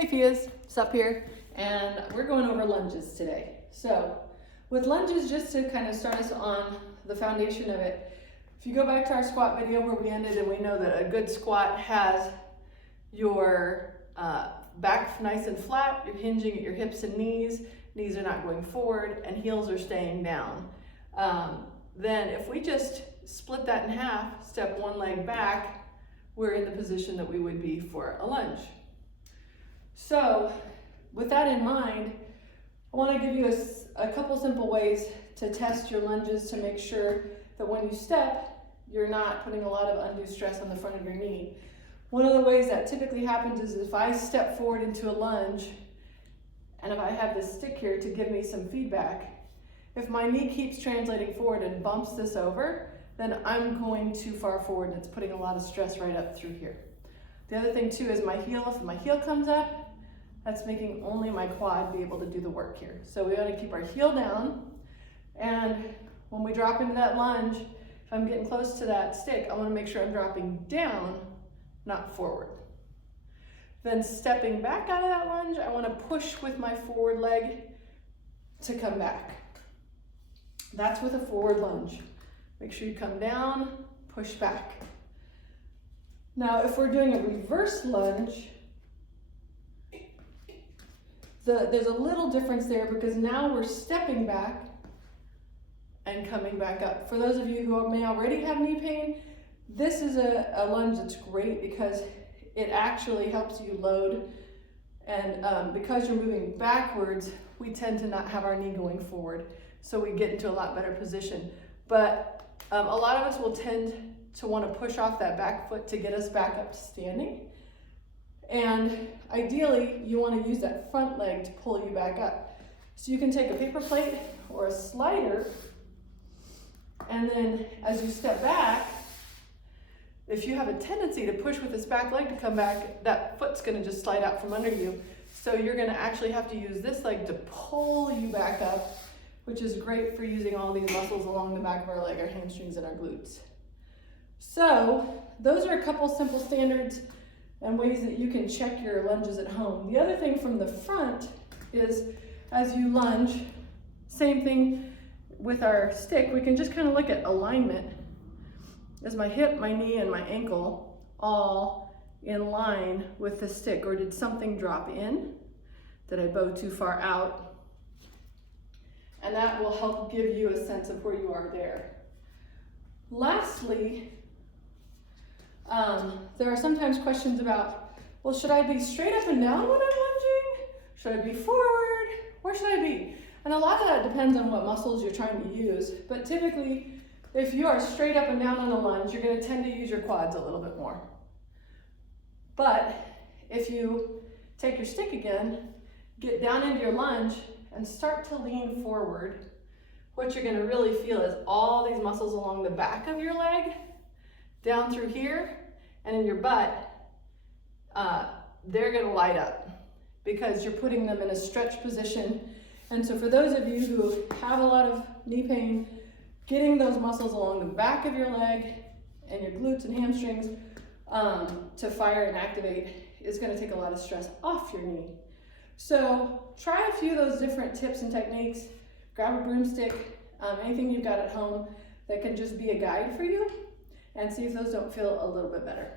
Hi Fias, Sup here, and we're going over lunges today. So with lunges, just to kind of start us on the foundation of it, if you go back to our squat video where we ended, and we know that a good squat has your back nice and flat, you're hinging at your hips and knees are not going forward, and heels are staying down. Then if we just split that in half, step one leg back, we're in the position that we would be for a lunge. So with that in mind, I want to give you a couple simple ways to test your lunges to make sure that when you step, you're not putting a lot of undue stress on the front of your knee. One of the ways that typically happens is if I step forward into a lunge, and if I have this stick here to give me some feedback, if my knee keeps translating forward and bumps this over, then I'm going too far forward and it's putting a lot of stress right up through here. The other thing too is my heel, if my heel comes up, that's making only my quad be able to do the work here. So we want to keep our heel down, and when we drop into that lunge, if I'm getting close to that stick, I want to make sure I'm dropping down, not forward. Then stepping back out of that lunge, I want to push with my forward leg to come back. That's with a forward lunge. Make sure you come down, push back. Now, if we're doing a reverse lunge, there's a little difference there because now we're stepping back and coming back up. For those of you who may already have knee pain, this is a lunge that's great because it actually helps you load, and because you're moving backwards, we tend to not have our knee going forward, so we get into a lot better position. But a lot of us will tend to want to push off that back foot to get us back up to standing. And ideally, you want to use that front leg to pull you back up. So you can take a paper plate or a slider, and then as you step back, if you have a tendency to push with this back leg to come back, that foot's going to just slide out from under you. So you're going to actually have to use this leg to pull you back up, which is great for using all these muscles along the back of our leg, our hamstrings and our glutes. So those are a couple simple standards and ways that you can check your lunges at home. The other thing from the front is as you lunge, same thing with our stick, we can just kind of look at alignment. Is my hip, my knee, and my ankle all in line with the stick, or did something drop in? Did I bow too far out? And that will help give you a sense of where you are there. Lastly, there are sometimes questions about, well, should I be straight up and down when I'm lunging? Should I be forward? Where should I be? And a lot of that depends on what muscles you're trying to use, but typically, if you are straight up and down on a lunge, you're going to tend to use your quads a little bit more. But if you take your stick again, get down into your lunge, and start to lean forward, what you're going to really feel is all these muscles along the back of your leg, down through here, and in your butt, they're going to light up because you're putting them in a stretch position. And so for those of you who have a lot of knee pain, getting those muscles along the back of your leg and your glutes and hamstrings to fire and activate is going to take a lot of stress off your knee. So try a few of those different tips and techniques. Grab a broomstick, anything you've got at home that can just be a guide for you, and see if those don't feel a little bit better.